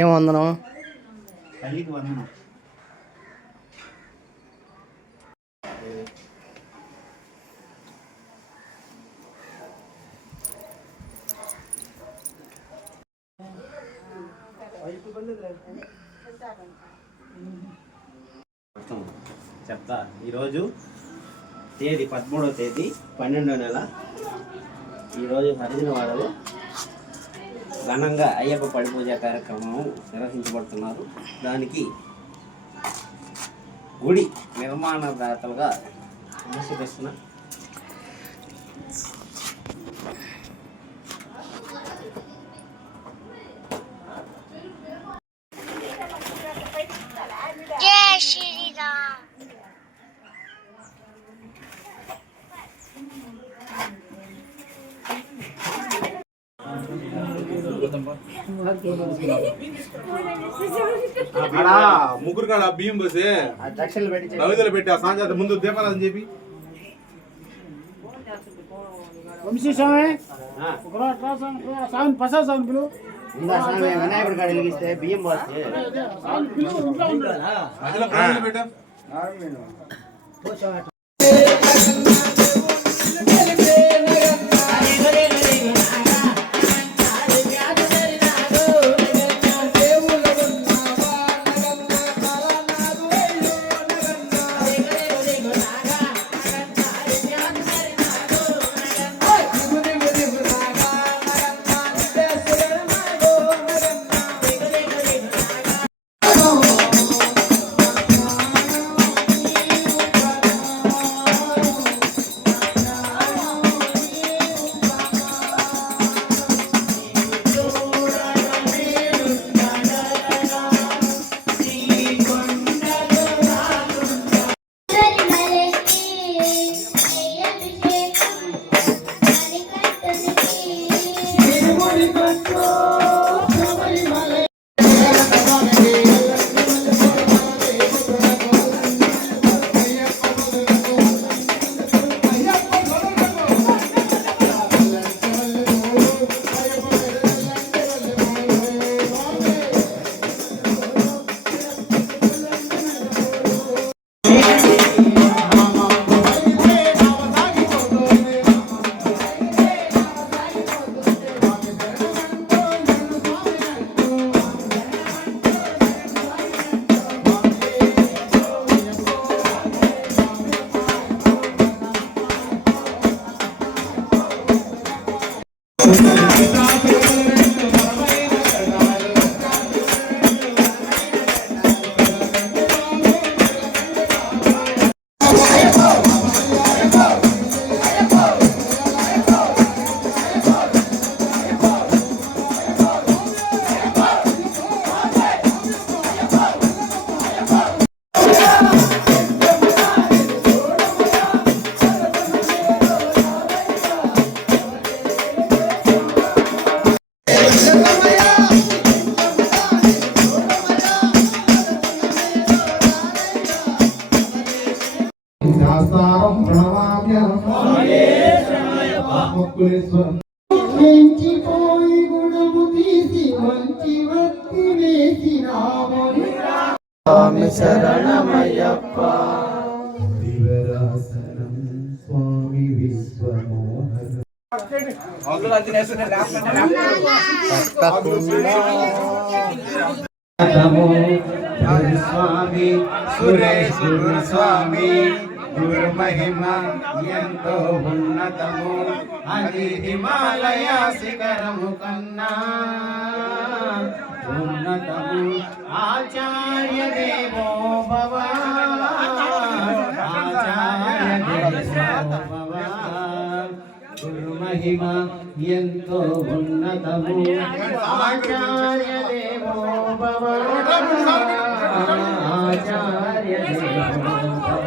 ఏం వందనం తల్లికి వందనం. చెప్తా. ఈరోజు తేదీ 13వ తేదీ 12వ నెల. ఈరోజు హరిజన వాడలో ఘనంగా అయ్యప్ప పడి పూజ కార్యక్రమం నిర్వహించబడుతున్నారు. దానికి గుడి నిర్మాణదాతలుగా ఆశీర్వదిస్తున్న ముగ్గురు కాడ బియ్యం పోసి నవిదలు పెట్టి ఆ సాంజాత ముందు దీపాలని చెప్పి వినాయకుడి కాడ వెలిగిస్తే బియ్యం పోస్తే మంచిపోయి గుణము తీసి మంచి వత్తి వేసినామని స్వామి శరణమయ్యప్ప. దివరాసనం స్వామి విశ్వమోహన స్వామి సురేశ్వర స్వామి గురు మహిమ ఎంతో ఉన్నతము అది హిమాలయ శిఖరము కన్నా ఉన్నతము. ఆచార్య దేవో భవ ఆచార్య దేవో భవ గురు మహిమ ఎంతో ఉన్నతము. ఆచార్య దేవో భవ ఆచార్య దేవో భవ.